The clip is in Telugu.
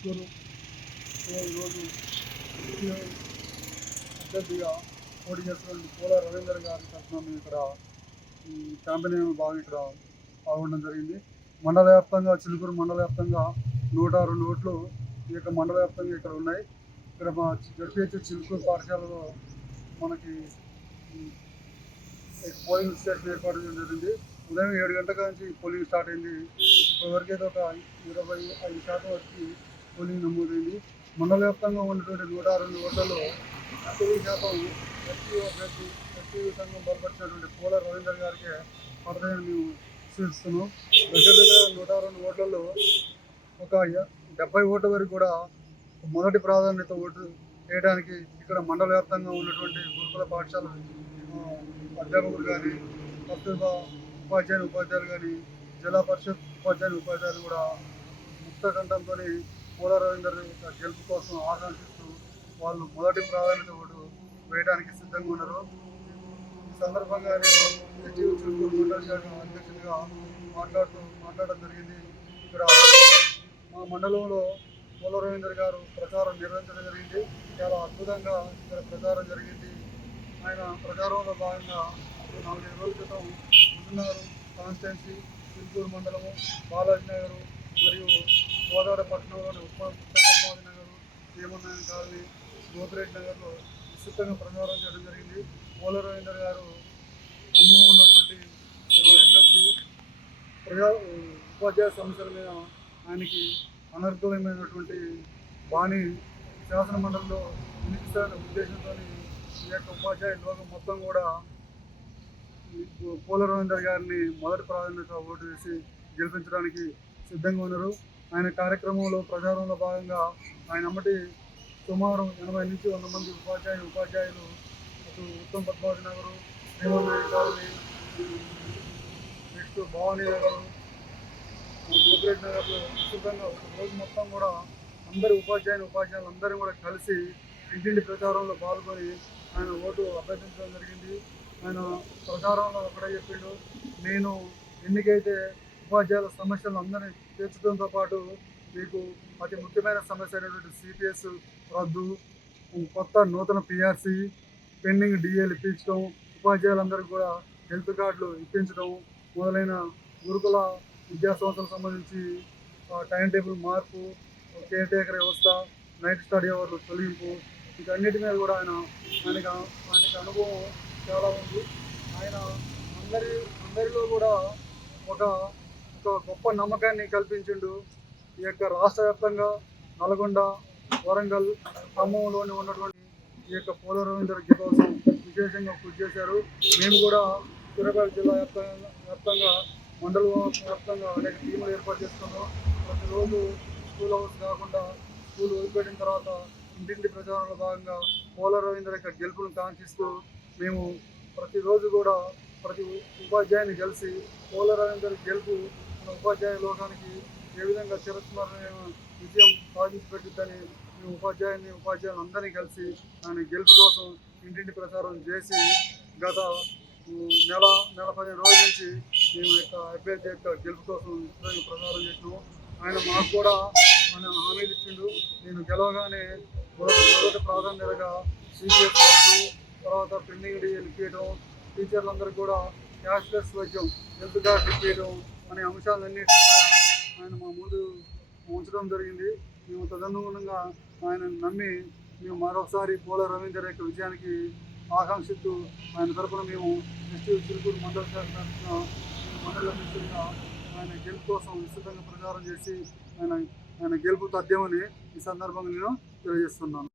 చిత్తూరు ఈరోజు అభ్యర్థిగా పోటీ చేస్తున్న పోల రవీందర్ గారి తరఫున మేము ఇక్కడ ఈ క్యాంపెయిన్ బాగా ఇక్కడ పాల్గొనడం జరిగింది. మండల వ్యాప్తంగా చిలుకూరు మండల వ్యాప్తంగా 102 ఓట్లు ఈ యొక్క మండల వ్యాప్తంగా ఇక్కడ ఉన్నాయి. ఇక్కడ మా జడ్పీహెచ్ చిలుకూరు పాఠశాలలో మనకి పోలింగ్ స్టేషన్ ఏర్పాటు చేయడం జరిగింది. ఉదయం 7 గంటల నుంచి పోలింగ్ స్టార్ట్ అయింది. ఇప్పటివరకు అయితే ఒక 25% వరకు పోలింగ్ నమోదైంది. మండల వ్యాప్తంగా ఉన్నటువంటి 102 ఓట్లలో 80% ఎస్టీ సంఘం బలపరిచినటువంటి పోల రవీందర్ గారికి పడతాయని మేము సూచిస్తున్నాం. దగ్గర 102 ఓట్లలో ఒక 70 ఓట్ల వరకు కూడా మొదటి ప్రాధాన్యత ఓటు వేయడానికి ఇక్కడ మండల వ్యాప్తంగా ఉన్నటువంటి గురుకుల పాఠశాల అధ్యాపకులు కానీ, కస్తూర్బా ఉపాధ్యాయులు కానీ, జిల్లా పరిషత్ ఉపాధ్యాయులు కూడా ముక్త కంఠంతో పోల రవీందర్ గెలుపు కోసం ఆకాంక్షిస్తూ వాళ్ళు మొదటి ప్రాధాన్యత ఓటు వేయడానికి సిద్ధంగా ఉన్నారు. ఈ సందర్భంగా నేను చిలుకూరు మండల శాఖ అధ్యక్షుడిగా మాట్లాడడం జరిగింది. ఇక్కడ మా మండలంలో పోల రవీందర్ గారు ప్రచారం నిర్వహించడం జరిగింది. చాలా అద్భుతంగా ఇక్కడ ప్రచారం జరిగింది. ఆయన ప్రచారంలో భాగంగా 4 రోజుల క్రితం మున్నూరు కాన్స్టిట్యున్సీ, చిలుకూరు మండలము, బాలాజీ నగర్ మరియు కోదాడ పట్టణంలోని ఉప్పపద్మావతి నగర్, భీమనాయన కాలనీ, గోపిరెడ్డి నగర్లో విస్తృతంగా ప్రచారం చేయడం జరిగింది. పోల రవీందర్ గారు అనుభవం ఉన్నటువంటి ఎమ్మెల్సీ ఉపాధ్యాయ సమస్యల మీద ఆయనకి అనర్గళమైనటువంటి బాణి శాసన మండలిలో వినిపిస్తారనే ఉద్దేశంతో ఈ యొక్క ఉపాధ్యాయ లోకం మొత్తం కూడా పోల రవీందర్ గారిని మొదటి ప్రాధాన్యత ఓటు వేసి గెలిపించడానికి సిద్ధంగా ఉన్నారు. ఆయన కార్యక్రమంలో ప్రచారంలో భాగంగా ఆయన అమ్మటి సుమారు 80 నుంచి 100 మంది ఉపాధ్యాయులు అటు ఉత్తమ పద్మావతి నగరు, భీమనాయన కాలనీ, నెక్స్ట్ భవానీ నగరు, గోపిరెడ్డి నగర్లో విస్తృతంగా రోజు మొత్తం కూడా అందరి ఉపాధ్యాయులు అందరూ కూడా కలిసి ఇంటింటి ప్రచారంలో పాల్గొని ఆయన ఓటు అభ్యర్థించడం జరిగింది. ఆయన ప్రచారంలో ఒకటే చెప్పిండు, నేను ఎన్నికైతే ఉపాధ్యాయుల సమస్యలు అందరినీ తీర్చడంతో పాటు మీకు అతి ముఖ్యమైన సమస్య అయినటువంటి సిపిఎస్ రద్దు, కొత్త నూతన పిఆర్సి, పెండింగ్ డిఏలు ఇప్పించడం, ఉపాధ్యాయులందరికీ కూడా హెల్త్ కార్డులు ఇప్పించడం మొదలైన గురుకుల విద్యా సంస్థలకు సంబంధించి టైం టేబుల్ మార్పు, కేర్ టేకర్ వ్యవస్థ, నైట్ స్టడీ అవర్లు తొలగింపు, వీటన్నిటి మీద కూడా ఆయనకి అనుభవం చాలా ఉంది. ఆయన అందరిలో కూడా ఒక గొప్ప నమ్మకాన్ని కల్పించిండు. ఈ యొక్క రాష్ట్ర వ్యాప్తంగా నల్గొండ, వరంగల్, ఖమ్మంలోని ఉన్నటువంటి ఈ యొక్క పోల రవీందర్ కోసం విశేషంగా కృషి చేశారు. మేము కూడా సూర్యాపేట జిల్లా వ్యాప్తంగా మండల వ్యాప్తంగా అనేక టీములు ఏర్పాటు చేసుకున్నాం. ప్రతిరోజు స్కూల్ అవర్స్ కాకుండా స్కూల్ వదిలిపెట్టిన తర్వాత ఇంటింటి ప్రచారంలో భాగంగా పోల రవీందర్ యొక్క గెలుపును కాంక్షిస్తూ మేము ప్రతిరోజు కూడా ప్రతి ఉపాధ్యాయుని కలిసి పోల రవీందర్ గెలుపు మన ఉపాధ్యాయ లోకానికి ఏ విధంగా చిరస్మరణీయ విజయం సాధించిపెట్టిద్దని మేము ఉపాధ్యాయులు అందరినీ కలిసి ఆయన గెలుపు కోసం ఇంటింటి ప్రచారం చేసి గత నెల 15 రోజుల నుంచి మేము యొక్క అభ్యర్థి యొక్క గెలుపు కోసం విస్తృతంగా ప్రచారం చేసినాము. ఆయన మాకు కూడా ఆయన హామీలు ఇచ్చిండు, నేను గెలవగానే మొదటి ప్రాధాన్యతగా సిపిఎస్ రద్దు, తర్వాత పెండింగ్ డిఏలు ఇప్పించడం, టీచర్లందరికీ కూడా క్యాష్లెస్ వైద్యం, హెల్త్ కార్డు ఇప్పించడం అనే అంశాలన్నింటినీ కూడా ఆయన మా ముందు ఉంచడం జరిగింది. మేము తదనుగుణంగా ఆయన నమ్మి మేము మరొకసారి పోల రవీందర్ యొక్క విజయానికి ఆకాంక్షిస్తూ ఆయన తరఫున మేము చిలుకూరు మండల అధ్యక్షుడిగా ఆయన గెలుపు కోసం విస్తృతంగా ప్రచారం చేసి ఆయన గెలుపు తథ్యమని ఈ సందర్భంగా నేను తెలియజేస్తున్నాను.